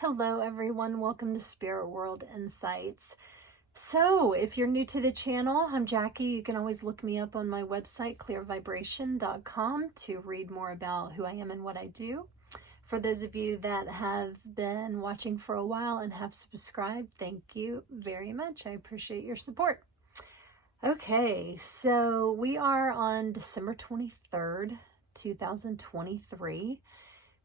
Hello everyone, welcome to Spirit World Insights. So if you're new to the channel, I'm Jackie. You can always look me up on my website, clearvibration.com, to read more about who I am and what I do. For those of you that have been watching for a while and have subscribed, thank you very much. I appreciate your support. Okay, so we are on December 23rd, 2023.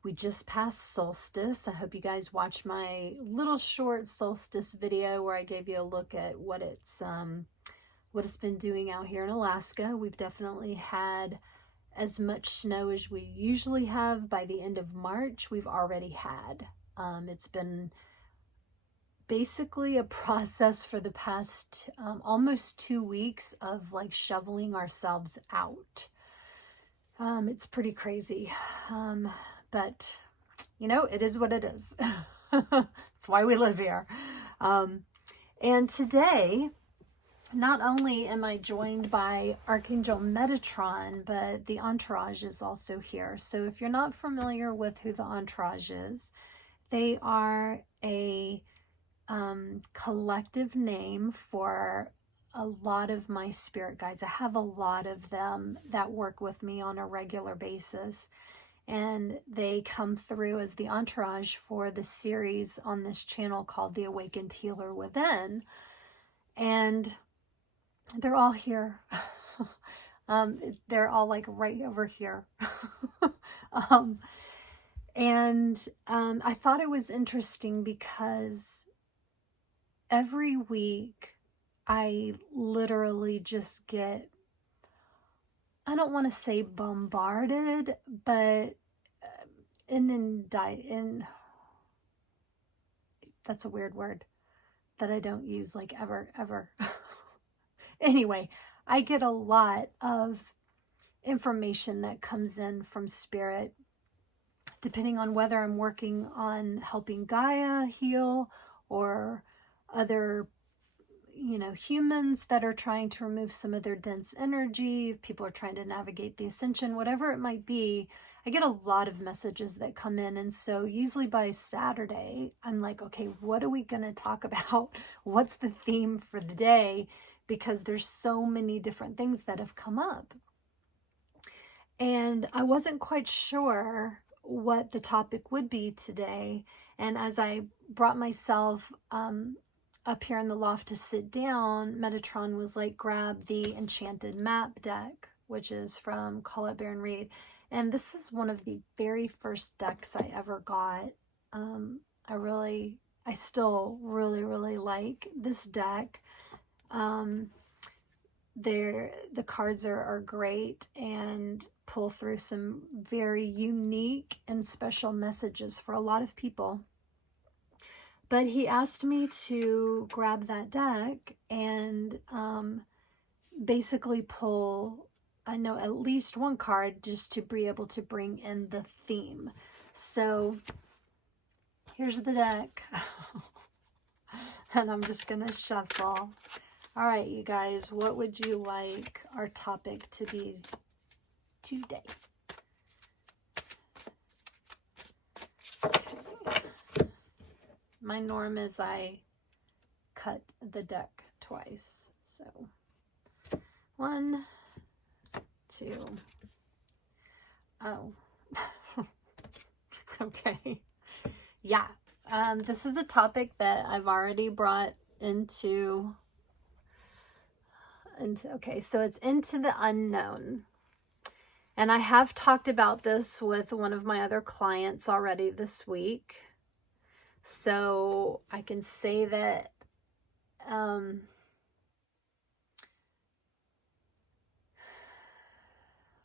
We just passed solstice. I hope you guys watched my little short solstice video where I gave you a look at what it's been doing out here in Alaska. We've definitely had as much snow as we usually have. By the end of March, we've already had. It's been basically a process for the past almost 2 weeks of like shoveling ourselves out. It's pretty crazy. But, you know, it is what it is. That's why we live here. And today, not only am I joined by Archangel Metatron, but the Entourage is also here. So if you're not familiar with who the Entourage is, they are a collective name for a lot of my spirit guides. I have a lot of them that work with me on a regular basis. And they come through as the entourage for the series on this channel called The Awakened Healer Within. And they're all here. They're all like right over here. I thought it was interesting because every week I literally just get, I don't want to say bombarded, but that's a weird word that I don't use like ever. Anyway, I get a lot of information that comes in from spirit, depending on whether I'm working on helping Gaia heal or other humans that are trying to remove some of their dense energy, if people are trying to navigate the Ascension, whatever it might be. I get a lot of messages that come in. And so usually by Saturday, I'm like, okay, what are we going to talk about? What's the theme for the day? Because there's so many different things that have come up. And I wasn't quite sure what the topic would be today. And as I brought myself up here in the loft to sit down, Metatron was like, grab the Enchanted Map deck, which is from Colette Baron Reed. And this is one of the very first decks I ever got. I still really like this deck. The cards are great and pull through some very unique and special messages for a lot of people. But he asked me to grab that deck and basically pull, I know, at least one card just to be able to bring in the theme. So here's the deck. And I'm just going to shuffle. All right, you guys, what would you like our topic to be today? My norm is I cut the deck twice. So 1, 2. Oh. Okay. Yeah. This is a topic that I've already brought into okay, so it's into the unknown. And I have talked about this with one of my other clients already this week. So I can say that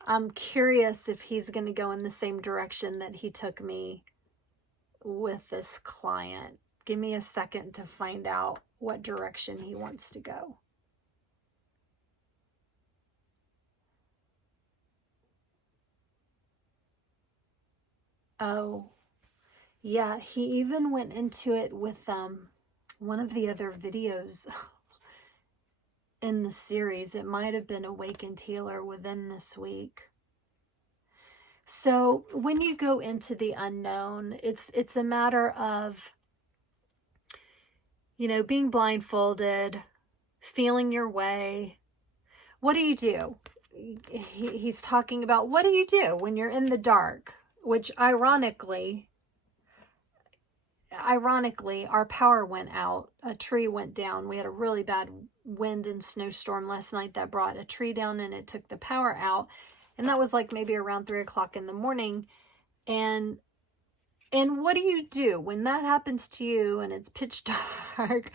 I'm curious if he's going to go in the same direction that he took me with this client. Give me a second to find out what direction he wants to go. Oh, yeah, he even went into it with one of the other videos in the series. It might have been Awakened Healer Within this week. So when you go into the unknown, it's a matter of being blindfolded, feeling your way. What do you do? He's talking about, what do you do when you're in the dark? Which ironically, our power went out. A tree went down. We had a really bad wind and snowstorm last night that brought a tree down and it took the power out. And that was like maybe around 3 o'clock in the morning. And what do you do when that happens to you and it's pitch dark?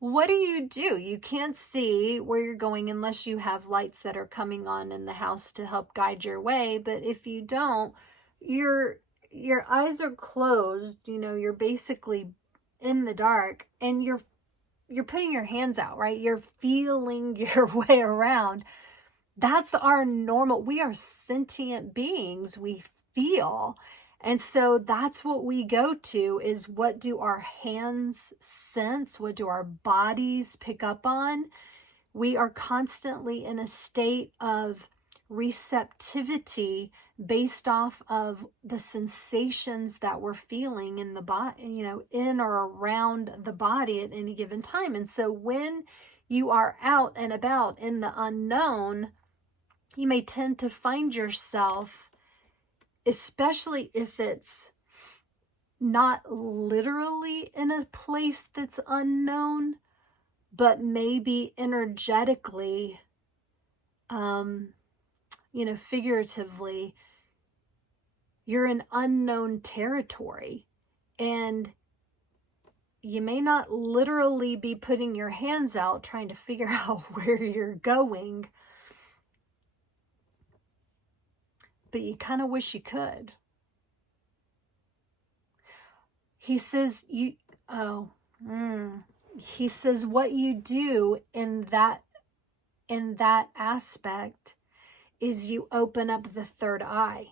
What do? You can't see where you're going unless you have lights that are coming on in the house to help guide your way. But if you don't, your eyes are closed, you're basically in the dark, and you're putting your hands out, right? You're feeling your way around. That's our normal. We are sentient beings. We feel. And so that's what we go to, is what do our hands sense? What do our bodies pick up on? We are constantly in a state of receptivity based off of the sensations that we're feeling in the body, in or around the body at any given time. And so when you are out and about in the unknown, you may tend to find yourself, especially if it's not literally in a place that's unknown, but maybe energetically, figuratively, you're in unknown territory, and you may not literally be putting your hands out trying to figure out where you're going, but you kind of wish you could. He says he says what you do in that aspect is you open up the third eye.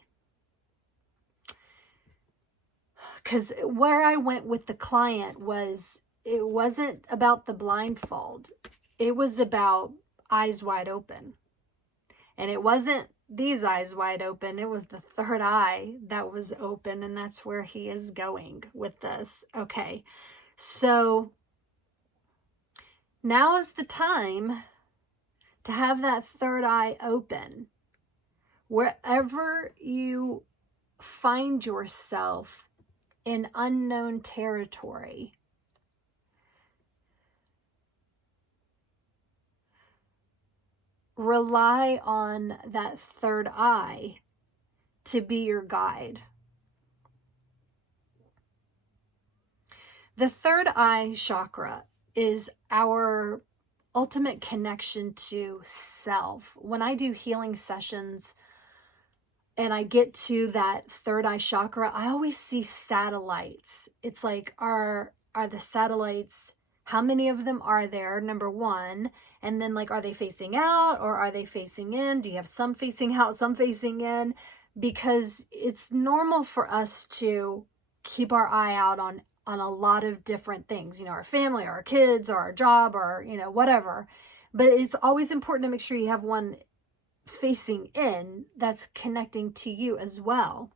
Because where I went with the client it wasn't about the blindfold. It was about eyes wide open. And it wasn't these eyes wide open. It was the third eye that was open, and that's where he is going with this. Okay, so now is the time to have that third eye open. Wherever you find yourself in unknown territory, rely on that third eye to be your guide. The third eye chakra is our ultimate connection to self. When I do healing sessions and I get to that third eye chakra, I always see satellites. It's like, are the satellites, how many of them are there, number one? And then, like, are they facing out or are they facing in? Do you have some facing out, some facing in? Because it's normal for us to keep our eye out on a lot of different things, our family or our kids or our job or, whatever. But it's always important to make sure you have one facing in that's connecting to you as well.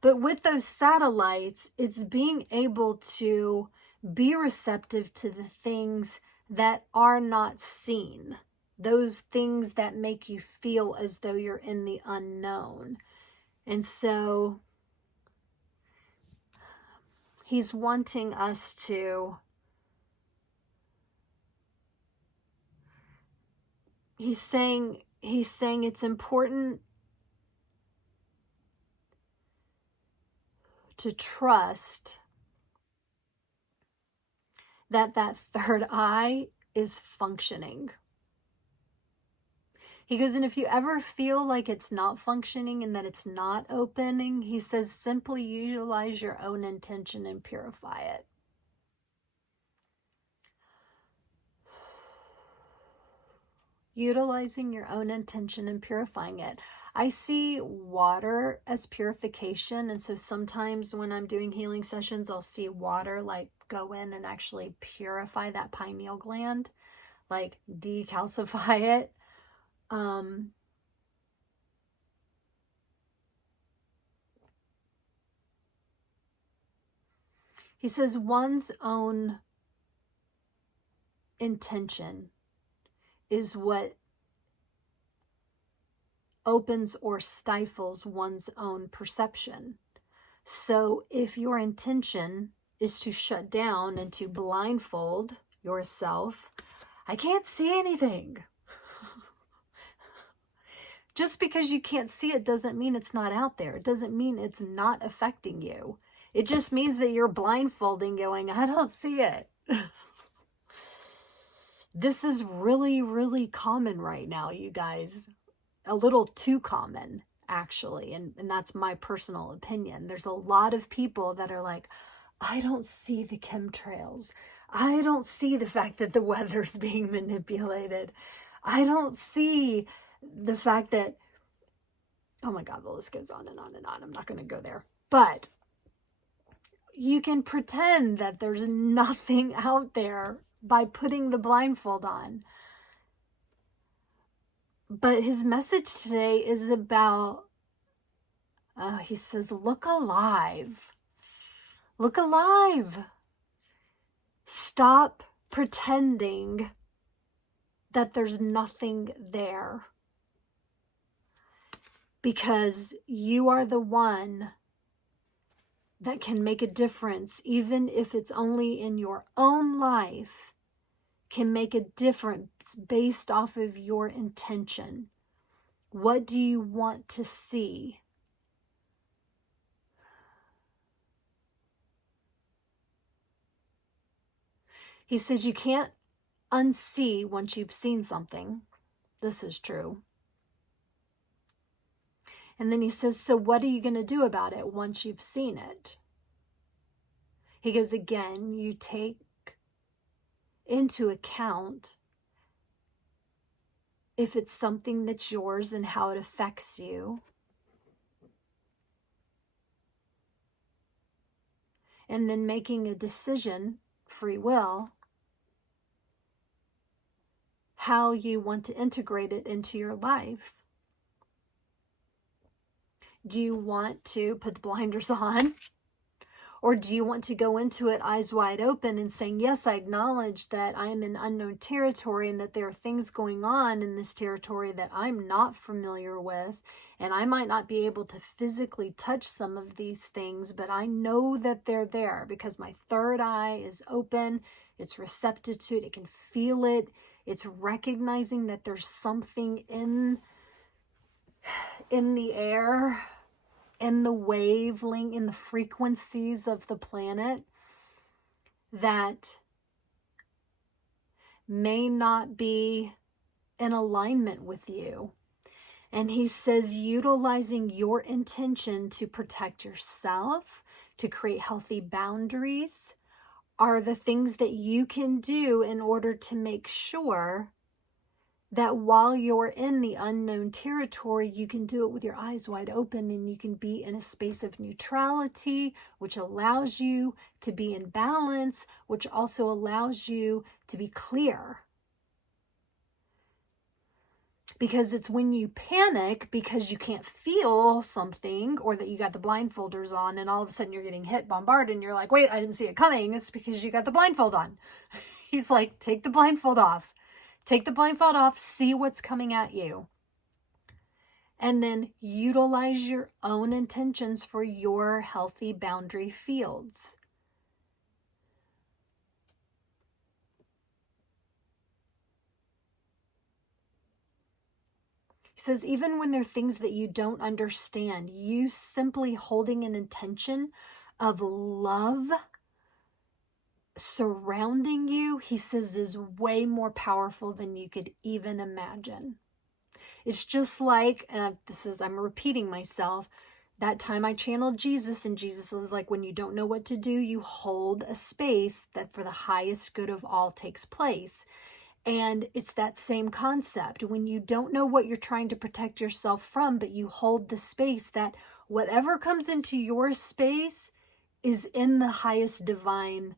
But with those satellites, it's being able to be receptive to the things that are not seen, those things that make you feel as though you're in the unknown. And so he's wanting us to, he's saying it's important to trust that third eye is functioning. He goes, and if you ever feel like it's not functioning and that it's not opening, he says, simply utilize your own intention and purify it. Utilizing your own intention and purifying it. I see water as purification, and so sometimes when I'm doing healing sessions, I'll see water like go in and actually purify that pineal gland, like decalcify it. He says one's own intention is what opens or stifles one's own perception. So if your intention is to shut down and to blindfold yourself, I can't see anything. Just because you can't see it doesn't mean it's not out there. It doesn't mean it's not affecting you. It just means that you're blindfolding, going, I don't see it. This is really, really common right now, you guys. A little too common, actually. And that's my personal opinion. There's a lot of people that are like, I don't see the chemtrails. I don't see the fact that the weather's being manipulated. I don't see the fact that, oh my God, the list goes on and on and on. I'm not going to go there. But you can pretend that there's nothing out there by putting the blindfold on. But his message today is about, he says, look alive. Look alive. Stop pretending that there's nothing there. Because you are the one that can make a difference, even if it's only in your own life, can make a difference based off of your intention. What do you want to see? He says you can't unsee once you've seen something. This is true. And then he says, so what are you going to do about it once you've seen it? He goes, again, you take into account if it's something that's yours and how it affects you. And then making a decision, free will, how you want to integrate it into your life. Do you want to put the blinders on? Or do you want to go into it eyes wide open and saying, yes, I acknowledge that I am in unknown territory and that there are things going on in this territory that I'm not familiar with, and I might not be able to physically touch some of these things, but I know that they're there because my third eye is open, it's receptive to it, it can feel it, it's recognizing that there's something in the air, in the wavelength, in the frequencies of the planet that may not be in alignment with you. And he says, utilizing your intention to protect yourself, to create healthy boundaries, are the things that you can do in order to make sure that while you're in the unknown territory, you can do it with your eyes wide open and you can be in a space of neutrality, which allows you to be in balance, which also allows you to be clear. Because it's when you panic because you can't feel something or that you got the blindfolders on and all of a sudden you're getting hit, bombarded, and you're like, wait, I didn't see it coming. It's because you got the blindfold on. He's like, take the blindfold off. Take the blindfold off, see what's coming at you. And then utilize your own intentions for your healthy boundary fields. He says, even when there are things that you don't understand, you simply holding an intention of love surrounding you, he says, is way more powerful than you could even imagine. It's just like, I'm repeating myself, that time I channeled Jesus, and Jesus was like, when you don't know what to do, you hold a space that for the highest good of all takes place. And it's that same concept. When you don't know what you're trying to protect yourself from, but you hold the space that whatever comes into your space is in the highest divine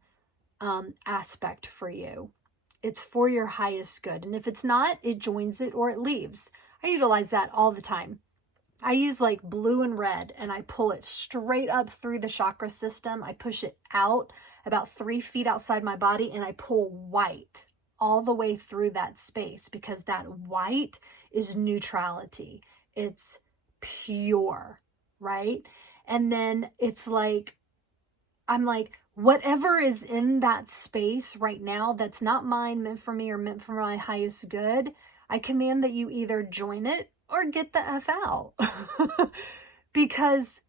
aspect for you. It's for your highest good. And if it's not, it joins it or it leaves. I utilize that all the time. I use like blue and red and I pull it straight up through the chakra system. I push it out about 3 feet outside my body and I pull white all the way through that space, because that white is neutrality. It's pure, right? And then it's like, I'm like, whatever is in that space right now that's not mine, meant for me, or meant for my highest good, I command that you either join it or get the F out. Because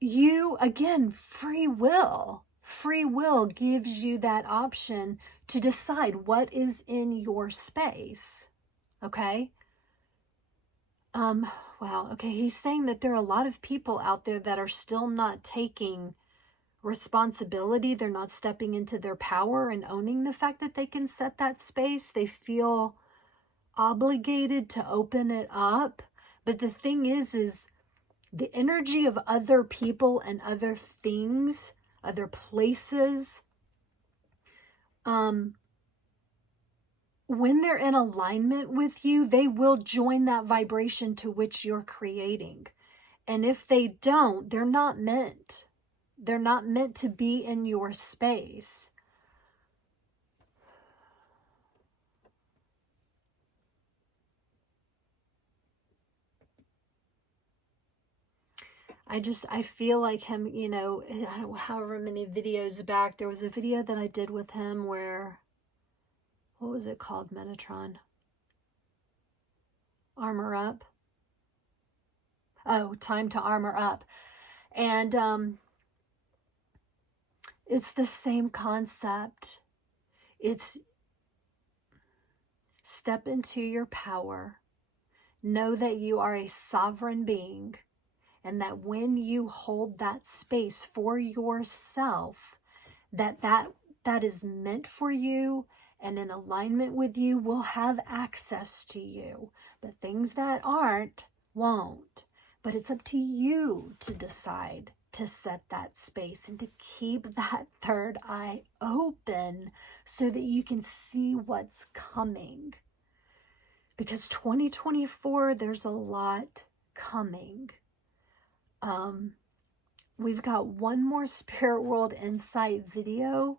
you, again, free will gives you that option to decide what is in your space. Okay? Wow. Okay. He's saying that there are a lot of people out there that are still not taking responsibility. They're not stepping into their power and owning the fact that they can set that space. They feel obligated to open it up. But the thing is the energy of other people and other things, other places, when they're in alignment with you, they will join that vibration to which you're creating. And if they don't, they're not meant. They're not meant to be in your space. I feel like him, you know, however many videos back, there was a video that I did with him where, what was it called? Metatron. Armor Up. Oh, Time to Armor Up. And it's the same concept. It's step into your power. Know that you are a sovereign being, and that when you hold that space for yourself, that is meant for you and in alignment with you will have access to you. But things that aren't, won't. But it's up to you to decide to set that space and to keep that third eye open so that you can see what's coming. Because 2024, there's a lot coming. We've got one more Spirit World Insight video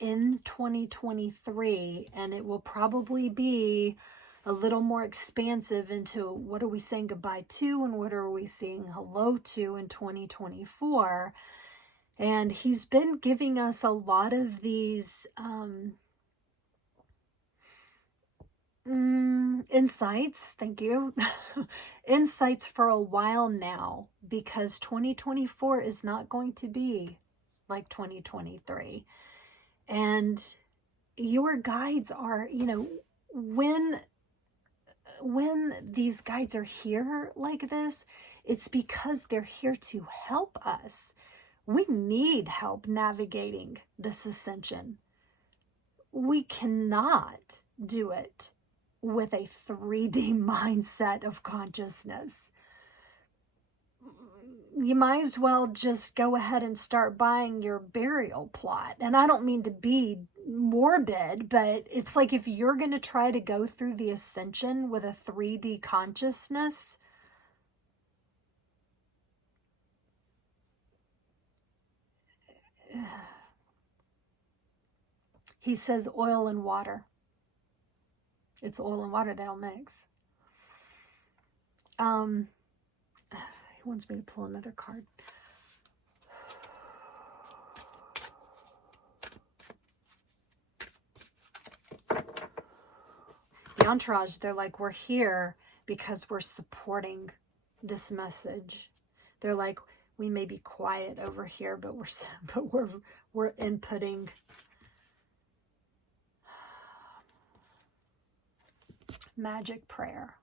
in 2023, and it will probably be a little more expansive into what are we saying goodbye to and what are we saying hello to in 2024. And he's been giving us a lot of these insights, thank you, insights for a while now, because 2024 is not going to be like 2023. And your guides are, you know, when these guides are here like this, it's because they're here to help us. We need help navigating this ascension. We cannot do it with a 3D mindset of consciousness. You might as well just go ahead and start buying your burial plot. And I don't mean to be morbid, but it's like if you're going to try to go through the ascension with a 3D consciousness, he says oil and water. It's oil and water, they don't mix. He wants me to pull another card. The entourage, they're like, we're here because we're supporting this message. They're like, we may be quiet over here, but we're inputting. Magic prayer.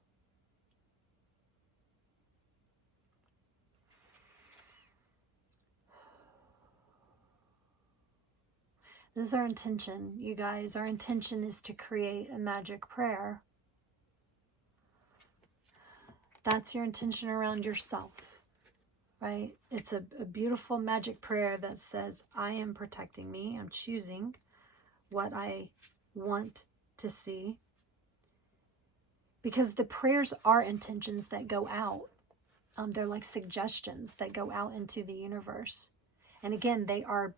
This is our intention, you guys. Our intention is to create a magic prayer. That's your intention around yourself, right? It's a beautiful magic prayer that says, I am protecting me. I'm choosing what I want to see. Because the prayers are intentions that go out. They're like suggestions that go out into the universe. And again, they are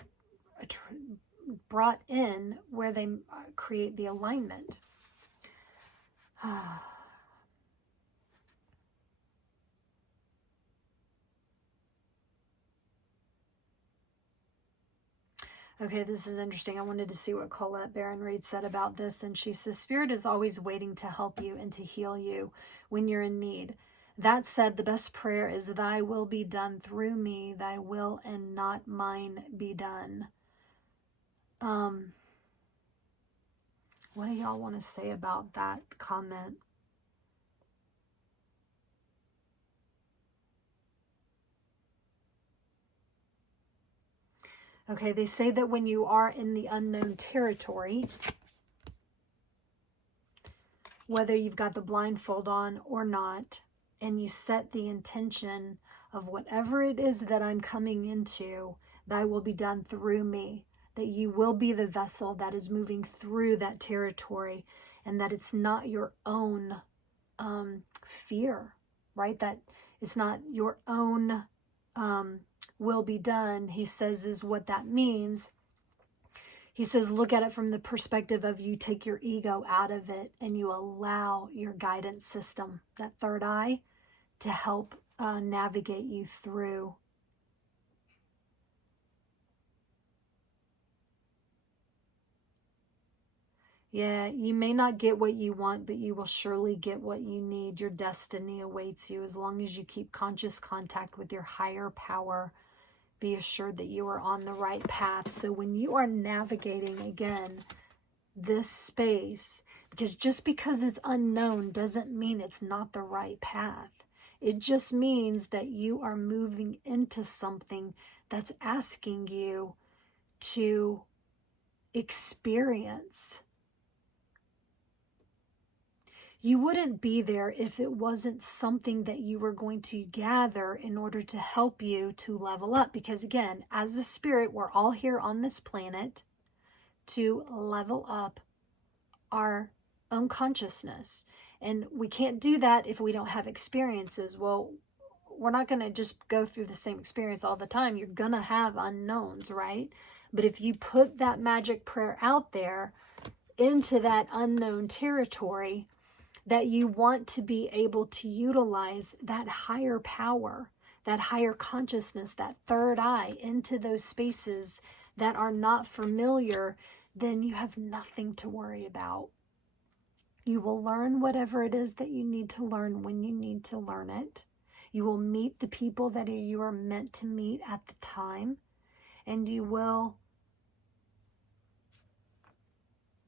brought in where they create the alignment. Okay, this is interesting. I wanted to see what Colette Baron Reed said about this. And she says, Spirit is always waiting to help you and to heal you when you're in need. That said, the best prayer is, thy will be done through me, thy will and not mine be done. What do y'all want to say about that comment? Okay, they say that when you are in the unknown territory, whether you've got the blindfold on or not, and you set the intention of whatever it is that I'm coming into, thy will be done through me, that you will be the vessel that is moving through that territory, and that it's not your own fear, right? That it's not your own will be done, he says, is what that means. He says, look at it from the perspective of you take your ego out of it and you allow your guidance system, that third eye, to help navigate you through. Yeah, you may not get what you want, but you will surely get what you need. Your destiny awaits you as long as you keep conscious contact with your higher power. Be assured that you are on the right path. So when you are navigating, again, this space, because just because it's unknown doesn't mean it's not the right path. It just means that you are moving into something that's asking you to experience. You wouldn't be there if it wasn't something that you were going to gather in order to help you to level up. Because again, as a spirit, we're all here on this planet to level up our own consciousness. And we can't do that if we don't have experiences. Well, we're not going to just go through the same experience all the time. You're going to have unknowns, right? But if you put that magic prayer out there into that unknown territory, that you want to be able to utilize that higher power, that higher consciousness, that third eye into those spaces that are not familiar, then you have nothing to worry about. You will learn whatever it is that you need to learn when you need to learn it. You will meet the people that you are meant to meet at the time. And you will,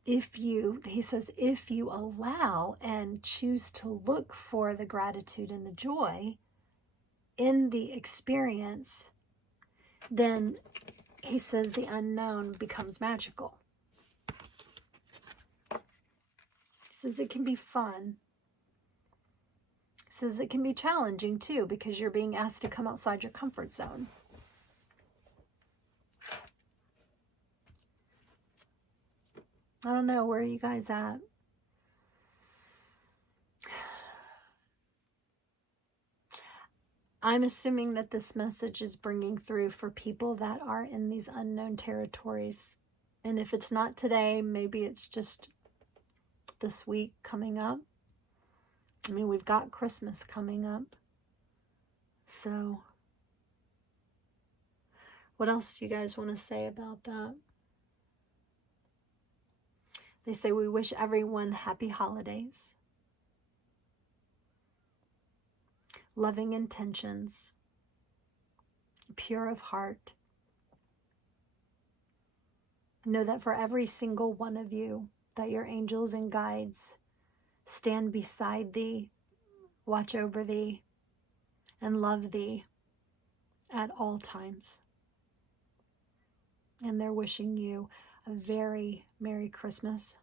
he says, if you allow and choose to look for the gratitude and the joy in the experience, then he says the unknown becomes magical. He says it can be fun. He says it can be challenging too, because you're being asked to come outside your comfort zone. I don't know, where are you guys at? I'm assuming that this message is bringing through for people that are in these unknown territories. And if it's not today, maybe it's just this week coming up. I mean, we've got Christmas coming up. So, what else do you guys want to say about that? They say we wish everyone happy holidays. Loving intentions. Pure of heart. Know that for every single one of you, that your angels and guides stand beside thee, watch over thee, and love thee at all times. And they're wishing you a very Merry Christmas.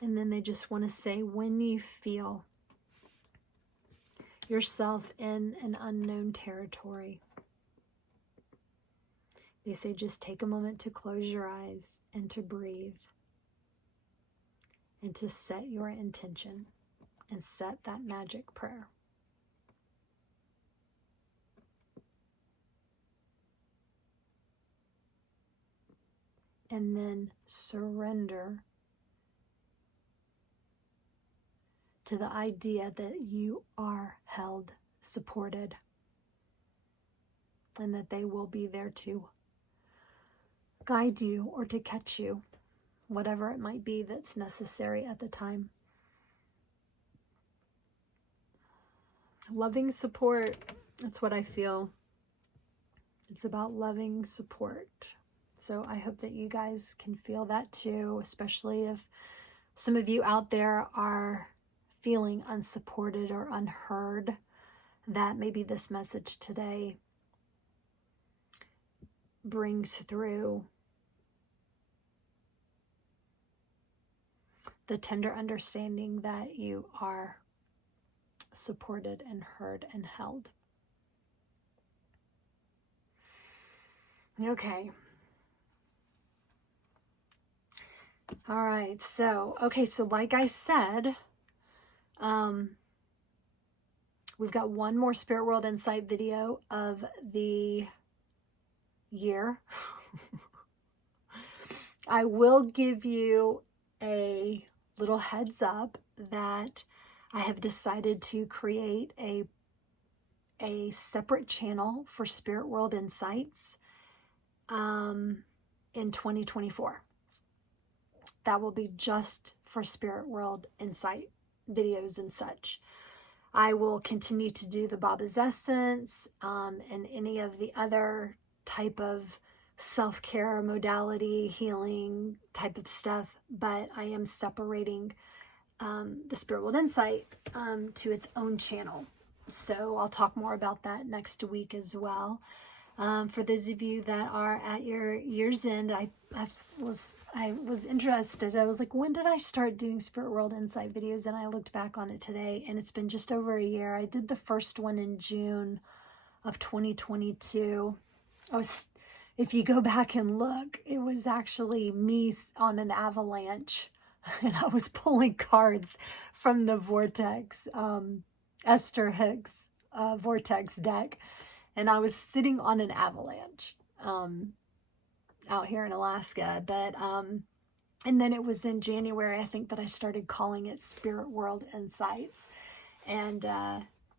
And then they just want to say, when you feel yourself in an unknown territory, They say just take a moment to close your eyes and to breathe and to set your intention and set that magic prayer. And then surrender to the idea that you are held, supported, and that they will be there to guide you or to catch you, whatever it might be that's necessary at the time. Loving support, that's what I feel. It's about loving support. So I hope that you guys can feel that too, especially if some of you out there are feeling unsupported or unheard, that maybe this message today brings through the tender understanding that you are supported and heard and held. Okay. All right. So like I said, we've got one more Spirit World Insight video of the year. I will give you a little heads up that I have decided to create a separate channel for Spirit World Insights in 2024. That will be just for Spirit World Insight videos and such. I will continue to do the Baba's Essence and any of the other type of self-care, modality, healing type of stuff, but I am separating the Spirit World Insight to its own channel. So I'll talk more about that next week as well. For those of you that are at your year's end, I was interested. I was like, when did I start doing Spirit World Insight videos? And I looked back on it today, and it's been just over a year. I did the first one in June of 2022. If you go back and look, it was actually me on an avalanche, and I was pulling cards from the Vortex, Esther Hicks Vortex deck. And I was sitting on an avalanche out here in Alaska. But and then it was in January, I think, that I started calling it Spirit World Insights. And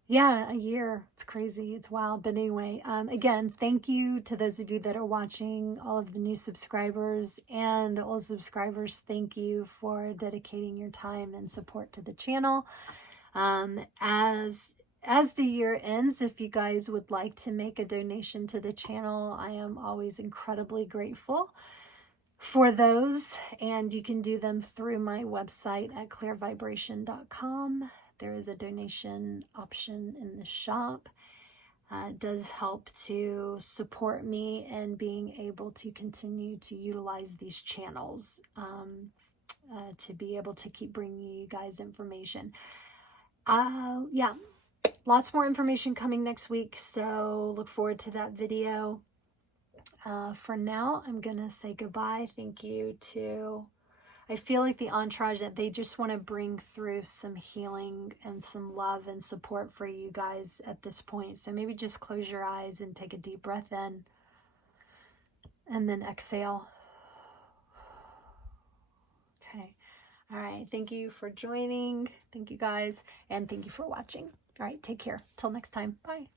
yeah, a year. It's crazy. It's wild. But anyway, again, thank you to those of you that are watching, all of the new subscribers and the old subscribers. Thank you for dedicating your time and support to the channel. As the year ends, if you guys would like to make a donation to the channel, I am always incredibly grateful for those. And you can do them through my website at clearvibration.com. There is a donation option in the shop. It does help to support me in being able to continue to utilize these channels to be able to keep bringing you guys information. Yeah. Lots more information coming next week, so look forward to that video. For now, I'm going to say goodbye. Thank you to, I feel like the entourage that they just want to bring through some healing and some love and support for you guys at this point. So maybe just close your eyes and take a deep breath in and then exhale. Okay. All right. Thank you for joining. Thank you guys. And thank you for watching. All right, take care. Till next time. Bye.